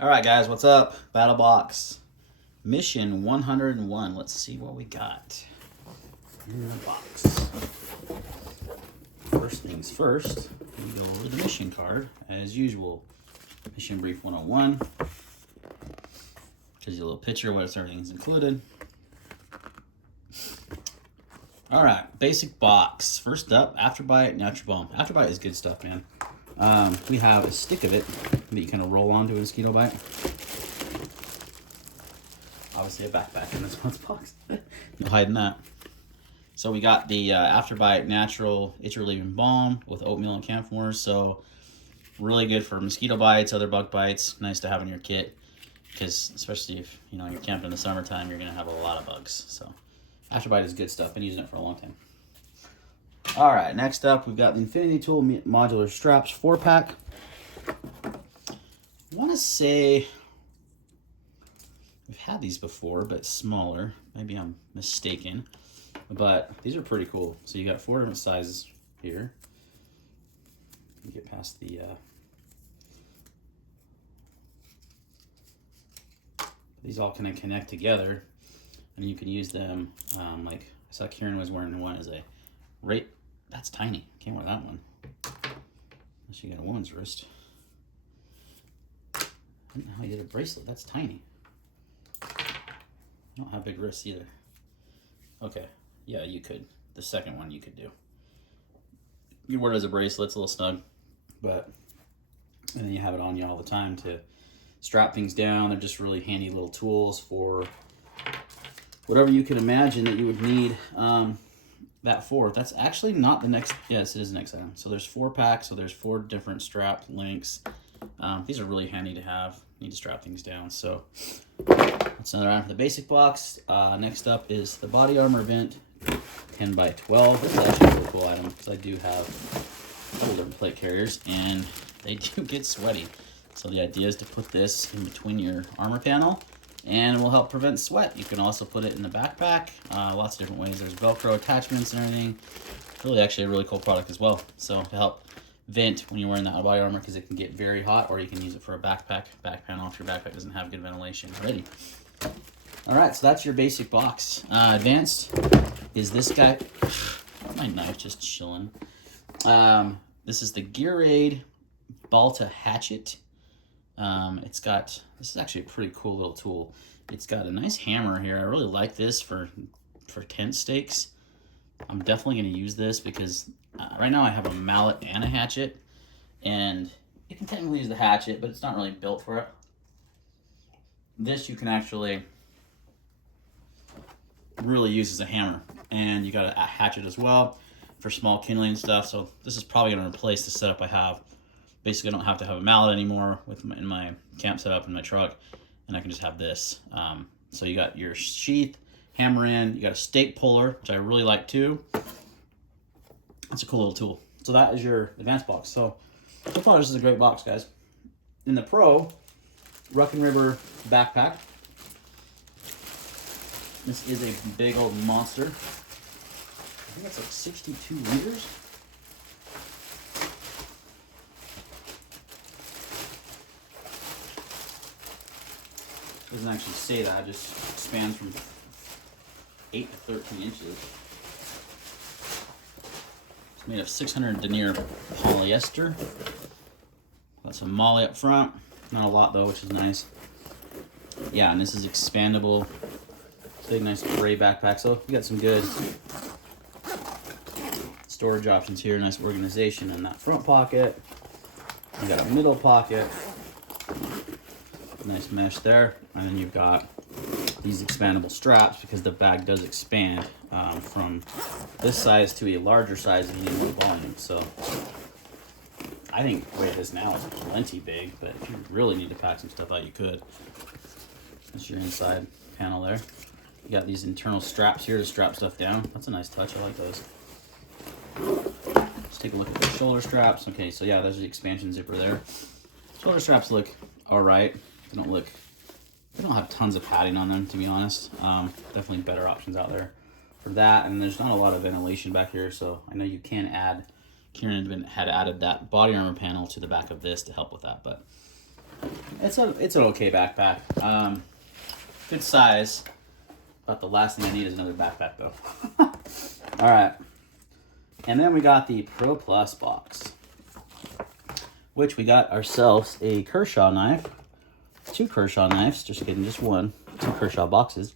All right, guys, what's up? Battlebox Mission 101. Let's see what we got in the box. First things first, we go over the mission card as usual. Mission Brief 101. Gives you a little picture of what everything's included. All right, basic box. First up, Afterbite Natural Bomb. Afterbite is good stuff, man. We have a stick of it that you kind of roll onto a mosquito bite. Obviously a backpack in this one's box. No hiding that. So we got the Afterbite Natural Itch Relieving Balm with oatmeal and camphor. So really good for mosquito bites, other bug bites. Nice to have in your kit because especially if you're camping in the summertime, you're gonna have a lot of bugs. So Afterbite is good stuff. Been using it for a long time. All right, next up, we've got the Infinity Tool Modular Straps 4-pack. I want to say we've had these before, but smaller. Maybe I'm mistaken, but these are pretty cool. So you got 4 different sizes here. You get past the these all kind of connect together, and you can use them like I saw Kieran was wearing one as a right. That's tiny. Can't wear that one. Unless you got a woman's wrist. I didn't know how you did a bracelet. That's tiny. I don't have big wrists either. Okay. Yeah, you could. The second one you could do. You can wear it as a bracelet. It's a little snug. But, and then you have it on you all the time to strap things down. They're just really handy little tools for whatever you can imagine that you would need. That 4th, that's actually not the next, yes, it is the next item. So there's 4 packs, so there's 4 different strap links. These are really handy to have. Need to strap things down. So that's another item for the basic box. Next up is the body armor vent 10 by 12. This is actually a really cool item because I do have a couple different plate carriers and they do get sweaty. So the idea is to put this in between your armor panel and it will help prevent sweat. You can also put it in the backpack, lots of different ways. There's Velcro attachments and everything. Really actually a really cool product as well. So to help vent when you're wearing that body armor because it can get very hot, or you can use it for a back panel if your backpack doesn't have good ventilation already. All right, so that's your basic box. Advanced is this guy. My knife just chilling. This is the Gearade Balta Hatchet. This is actually a pretty cool little tool. It's got a nice hammer here. I really like this for tent stakes. I'm definitely going to use this because right now I have a mallet and a hatchet, and you can technically use the hatchet, but it's not really built for it. This you can actually really use as a hammer, and you got a hatchet as well for small kindling stuff. So this is probably going to replace the setup I have. Basically, I don't have to have a mallet anymore in my camp setup in my truck, and I can just have this. So you got your sheath, hammer in, you got a stake puller, which I really like too. It's a cool little tool. So that is your advanced box. So far, this is a great box, guys. In the Pro, Ruck and River backpack. This is a big old monster. I think it's like 62 liters. Doesn't actually say that, it just expands from 8 to 13 inches. It's made of 600 denier polyester. Got some moly up front. Not a lot though, which is nice. Yeah, and this is expandable. Big, nice gray backpack. So you got some good storage options here. Nice organization in that front pocket. You got a middle pocket. Nice mesh there, and then you've got these expandable straps because the bag does expand from this size to a larger size if you need more volume. So I think the way it is now is plenty big, but if you really need to pack some stuff out, you could. That's your inside panel there. You got these internal straps here to strap stuff down. That's a nice touch. I like those. Let's take a look at the shoulder straps. Okay, so yeah, there's the expansion zipper there. Shoulder straps look all right. They don't have tons of padding on them, to be honest. Definitely better options out there for that. And there's not a lot of ventilation back here, so I know you can add Kieran had added that body armor panel to the back of this to help with that, but It's an okay backpack. Good size. But the last thing I need is another backpack though. All right. And then we got the Pro Plus box, which we got ourselves a Kershaw knife, 2 Kershaw knives, just kidding, just one, 2 Kershaw boxes.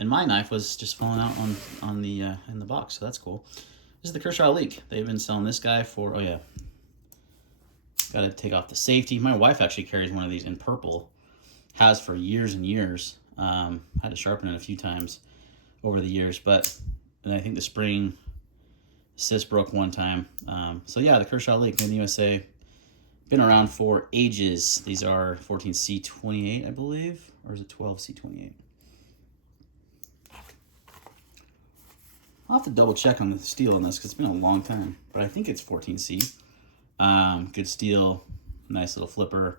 And my knife was just falling out on the in the box, so that's cool. This is the Kershaw Leak. They've been selling this guy for, oh yeah, got to take off the safety. My wife actually carries one of these in purple, has for years and years. Had to sharpen it a few times over the years, but I think the spring assist broke one time. So yeah, the Kershaw Leak made in the USA. Been around for ages. These are 14C28, I believe, or is it 12C28? I'll have to double check on the steel on this because it's been a long time, but I think it's 14C. Good steel, nice little flipper.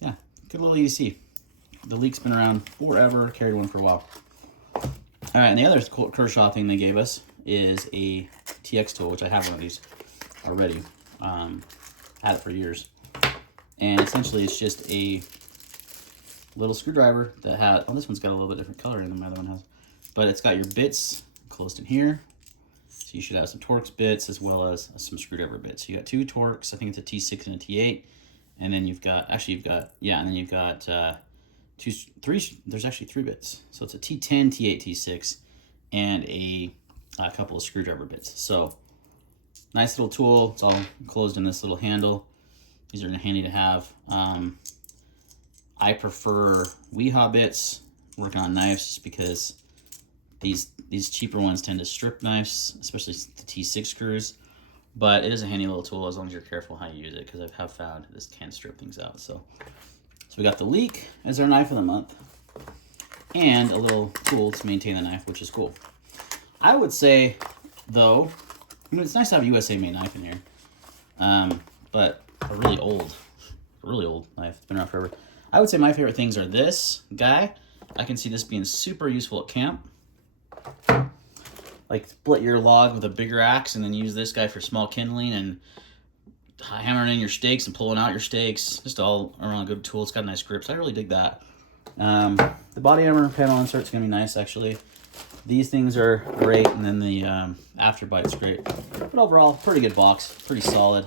Yeah, good little EDC. The Leak's been around forever, carried one for a while. All right, and the other Kershaw thing they gave us is a TX tool, which I have one of these already. Had it for years. And essentially it's just a little screwdriver that had, oh, this one's got a little bit different color than my other one has. But it's got your bits closed in here. So you should have some Torx bits as well as some screwdriver bits. You got 2 Torx, I think it's a T6 and a T8. And then you've got, and then you've got there's actually 3 bits. So it's a T10, T8, T6, and a couple of screwdriver bits. So nice little tool. It's all closed in this little handle. These are handy to have. I prefer Weehaw bits working on knives just because these cheaper ones tend to strip knives, especially the T6 screws. But it is a handy little tool as long as you're careful how you use it, because I have found this can strip things out. So we got the Leak as our knife of the month, and a little tool to maintain the knife, which is cool. I would say, though, I mean, it's nice to have a USA made knife in here, but a really old knife. It's been around forever. I would say my favorite things are this guy. I can see this being super useful at camp. Like split your log with a bigger axe and then use this guy for small kindling and hammering in your stakes and pulling out your stakes. Just all around a good tool. It's got nice grips. I really dig that. The body armor panel insert's gonna be nice actually. These things are great, and then the afterbite's great. But overall, pretty good box, pretty solid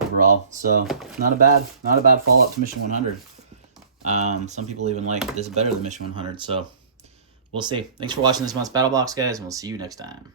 overall. So not a bad follow-up to Mission 100. Some people even like this better than Mission 100. So we'll see. Thanks for watching this month's Battlebox, guys, and we'll see you next time.